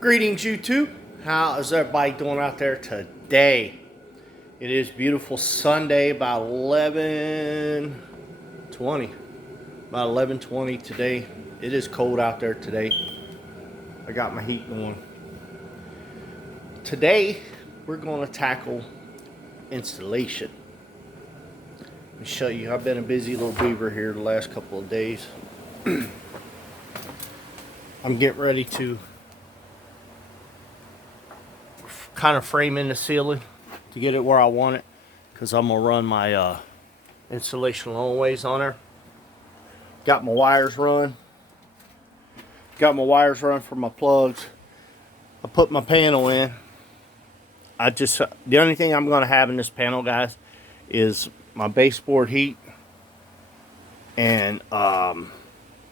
Greetings, YouTube. How is everybody doing out there today? It is beautiful Sunday, about 11:20. About 11:20 today. It is cold out there today. I got my heat going. Today, we're going to tackle installation. Let me show you. I've been a busy little beaver here the last couple of days. I'm getting ready to kind of frame in the ceiling to get it where I want it, because I'm gonna run my insulation long ways on there. Got my wires run. Got my wires run for my plugs. I put my panel in. The only thing I'm gonna have in this panel, guys, is my baseboard heat and my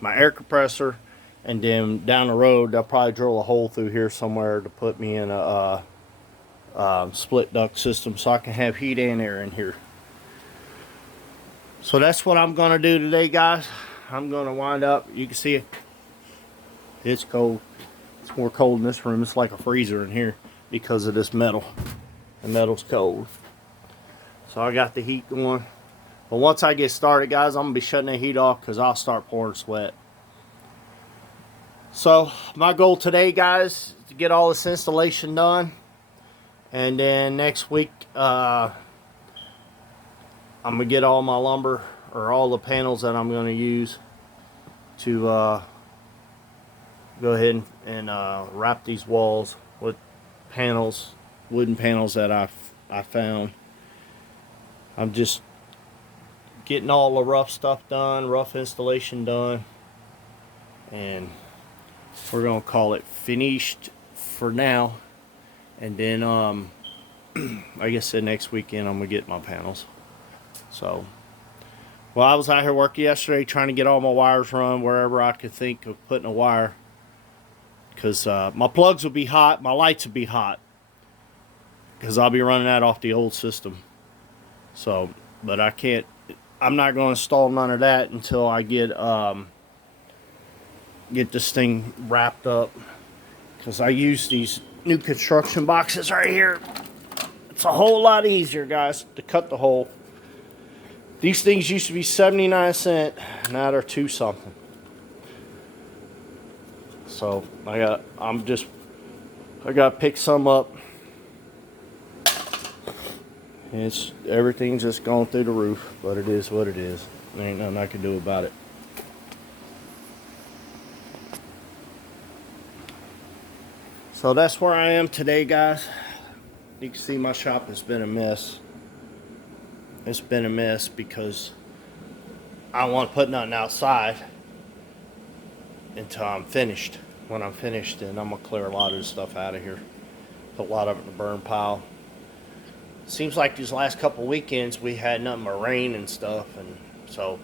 air compressor, and then down the road they'll probably drill a hole through here somewhere to put me in a split duct system so I can have heat and air in here. So that's what I'm gonna do today, guys. I'm gonna wind up, you can see it, it's cold. It's more cold in this room. It's like a freezer in here because of this metal. The metal's cold. So I got the heat going. But once I get started, guys, I'm gonna be shutting the heat off because I'll start pouring sweat. So my goal today, guys, is to get all this installation done. And then next week, I'm going to get all my lumber, or all the panels that I'm going to use to go ahead and wrap these walls with panels, wooden panels that I found. I'm just getting all the rough stuff done, rough installation done. And we're going to call it finished for now. And then, like I said, next weekend I'm going to get my panels. So, well, I was out here working yesterday trying to get all my wires run wherever I could think of putting a wire. Because my plugs will be hot, my lights will be hot. Because I'll be running that off the old system. So, but I'm not going to install none of that until I get this thing wrapped up. Because I use these new construction boxes right here. It's a whole lot easier, guys, to cut the hole. These things used to be 79 cents. Now they're 2 something. So I got to pick some up. Everything's just going through the roof, but it is what it is. There ain't nothing I can do about it. So that's where I am today, guys. You can see my shop has been a mess. It's been a mess because I don't want to put nothing outside until I'm finished. When I'm finished, then I'm going to clear a lot of this stuff out of here. Put a lot of it in the burn pile. Seems like these last couple weekends we had nothing but rain and stuff. And so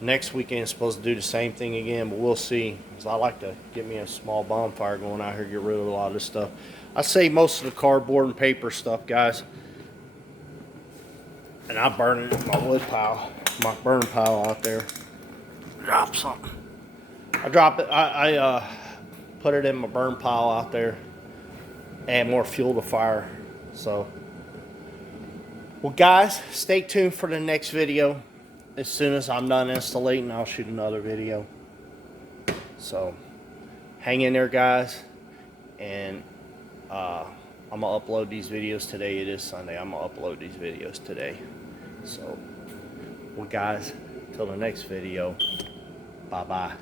next weekend is supposed to do the same thing again, but we'll see. Because I like to get me a small bonfire going out here, get rid of a lot of this stuff. I save most of the cardboard and paper stuff, guys. And I burn it in my wood pile, my burn pile out there. Drop something. I drop it, I put it in my burn pile out there. Add more fuel to fire. So, well, guys, stay tuned for the next video. As soon as I'm done installating, I'll shoot another video. So, hang in there, guys. And I'm going to upload these videos today. It is Sunday. I'm going to upload these videos today. So, well, guys, till the next video, bye-bye.